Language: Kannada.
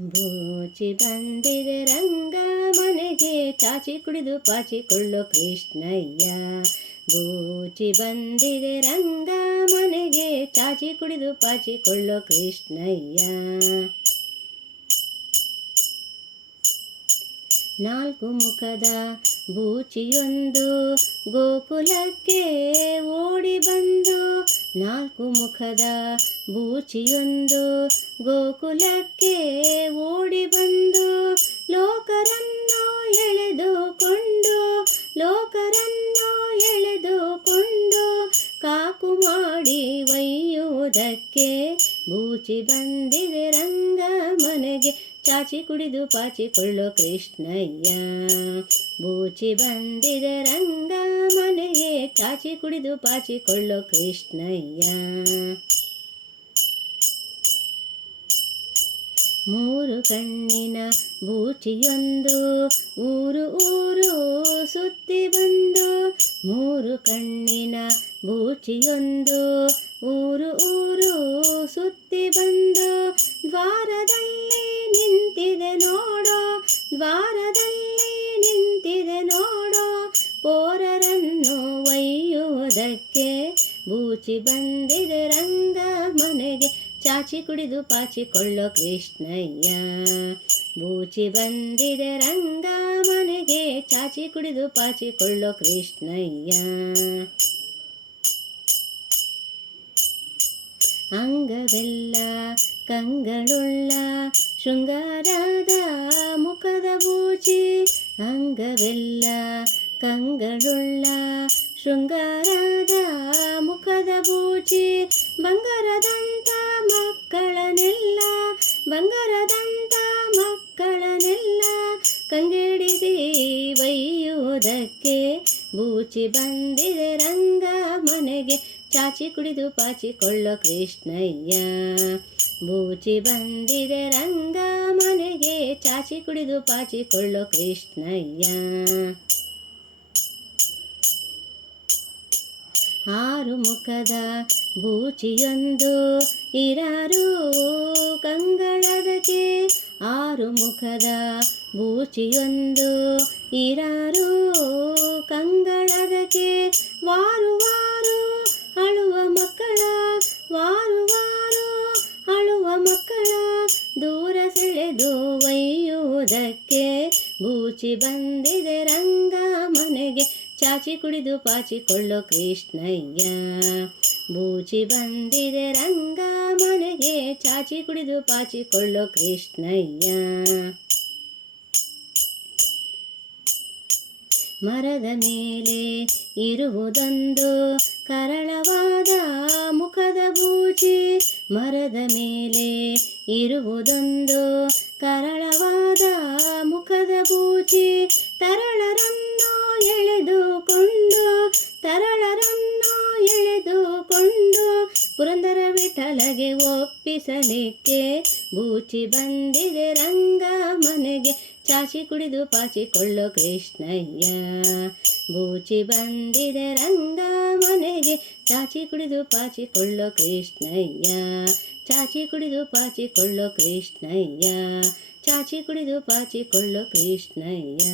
ಬೂಚಿ ಬಂದಿದೆ ರಂಗ ಮನೆಗೆ, ಚಾಚಿ ಕುಡಿದು ಪಾಚಿಕೊಳ್ಳೋ ಕೃಷ್ಣಯ್ಯ. ಬೂಚಿ ಬಂದಿದೆ ರಂಗ ಮನೆಗೆ, ಚಾಚಿ ಕುಡಿದು ಪಾಚಿಕೊಳ್ಳೋ ಕೃಷ್ಣಯ್ಯ. ನಾಲ್ಕು ಮುಖದ ಬೂಚಿಯೊಂದು ಗೋಕುಲಕ್ಕೆ ಓಡಿ ಬಂದು, ನಾಲ್ಕು ಮುಖದ ಬೂಚಿಯೊಂದು ಗೋಕುಲಕ್ಕೆ ಓಡಿ ಬಂದು, ಲೋಕರನ್ನು ಎಳೆದುಕೊಂಡು, ಲೋಕರನ್ನು ಎಳೆದುಕೊಂಡು ಕಾಕು ಮಾಡಿ ಒಯ್ಯುವುದಕ್ಕೆ ಬೂಚಿ ಬಂದಿದೆ ರಂಗ ಮನೆಗೆ, ಚಾಚಿ ಕುಡಿದು ಪಾಚಿಕೊಳ್ಳೋ ಕೃಷ್ಣಯ್ಯ. ಬೂಚಿ ಬಂದಿದೆ ರಂಗ ಮನೆಗೆ, ಚಾಚಿ ಕುಡಿದು ಪಾಚಿಕೊಳ್ಳೋ ಕೃಷ್ಣಯ್ಯ. ಮೂರು ಕಣ್ಣಿನ ಬೂಚಿಯೊಂದು ಊರು ಊರು ಸುತ್ತಿ ಬಂದು, ಮೂರು ಕಣ್ಣಿನ ಬೂಚಿಯೊಂದು ಊರು ಊರು ಸುತ್ತಿ ಬಂದು, ದ್ವಾರದಲ್ಲಿ ನಿಂತಿದೆ ನೋಡೋ, ದ್ವಾರದಲ್ಲಿ ನಿಂತಿದೆ ನೋಡೋ ಪೋರರನ್ನು ಒಯ್ಯುವುದಕ್ಕೆ ಬೂಚಿ ಬಂದಿದೆ ರಂಗ ಮನೆಗೆ, ಚಾಚಿ ಕುಡಿದು ಪಾಚಿಕೊಳ್ಳೋ ಕೃಷ್ಣಯ್ಯ. ಬೂಚಿ ಬಂದಿದೆ ರಂಗ ಮನೆಗೆ, ಚಾಚಿ ಕುಡಿದು ಪಾಚಿಕೊಳ್ಳೋ ಕೃಷ್ಣಯ್ಯ. ಅಂಗವೆಲ್ಲ ಕಂಗಳುಳ್ಳ ಶೃಂಗಾರದ ಮುಖದ ಬೂಚಿ, ಅಂಗವೆಲ್ಲ ಕಂಗಳುಳ್ಳ ಶೃಂಗಾರದ ಮುಖದ ಬೂಚಿ, ಬಂಗಾರದಂಥ ಮಕ್ಕಳನ್ನೆಲ್ಲ, ಬಂಗಾರದಂಥ ಮಕ್ಕಳನ್ನೆಲ್ಲ ಕಂಗೆಡಿಸಿ ಒಯ್ಯುವುದಕ್ಕೆ ಬೂಚಿ ಬಂದಿದೆ ರಂಗ ಮನೆಗೆ, ಚಾಚಿ ಕುಡಿದು ಪಾಚಿಕೊಳ್ಳೋ ಕೃಷ್ಣಯ್ಯ. ಬೂಚಿ ಬಂದಿದೆ ರಂಗ ಮನೆಗೆ, ಚಾಚಿ ಕುಡಿದು ಪಾಚಿಕೊಳ್ಳೋ ಕೃಷ್ಣಯ್ಯ. ಆರು ಮುಖದ ಬೂಚಿಯೊಂದು ಇರಾರು ಕಂಗಳದಕ್ಕೆ, ಆರು ಮುಖದ ಬೂಚಿಯೊಂದು ಇರಾರು ಕಂಗಳದಕ್ಕೆ, ವಾರು ವಾರು ಅಳುವ ಮಕ್ಕಳ, ವಾರು ವಾರು ಅಳುವ ಮಕ್ಕಳ ದೂರ ಸೆಳೆದು ಒಯ್ಯುವುದಕ್ಕೆ ಬೂಚಿ ಬಂದಿದೆ ರಂಗ ಮನೆಗೆ, ಚಾಚಿ ಕುಡಿದು ಪಾಚಿಕೊಳ್ಳೋ ಕೃಷ್ಣಯ್ಯ. ಬೂಚಿ ಬಂದಿದೆ ರಂಗ ಮನೆಗೆ, ಚಾಚಿ ಕುಡಿದು ಪಾಚಿಕೊಳ್ಳೋ ಕೃಷ್ಣಯ್ಯ. ಮರದ ಮೇಲೆ ಇರುವುದೊಂದು ಕರಳವಾದ ಮುಖದ ಬೂಚಿ, ಮರದ ಮೇಲೆ ಇರುವುದೊಂದು ಕರಳವಾದ ಮುಖದ ಬೂಚಿ, ತರಳರನ್ನು ಎಳೆದುಕೊಂಡು, ತರಳರನ್ನು ಎಳೆದುಕೊಂಡು ಪುರಂದರ ವಿಠಲಗೆ ಒಪ್ಪಿಸಲಿಕ್ಕೆ ಬೂಚಿ ಬಂದಿದೆ ರಂಗ ಮನೆಗೆ, ಚಾಚಿ ಕುಡಿದು ಪಾಚಿಕೊಳ್ಳೋ ಕೃಷ್ಣಯ್ಯ. ಬೂಚಿ ಬಂದಿದೆ ರಂಗ ಮನೆಗೆ, ಚಾಚಿ ಕುಡಿದು ಪಾಚಿಕೊಳ್ಳೋ ಕೃಷ್ಣಯ್ಯ. ಚಾಚಿ ಕುಡಿದು ಪಾಚಿಕೊಳ್ಳೋ ಕೃಷ್ಣಯ್ಯ, ಚಾಚಿ ಕುಡಿದು ಪಾಚಿಕೊಳ್ಳೋ ಕೃಷ್ಣಯ್ಯ.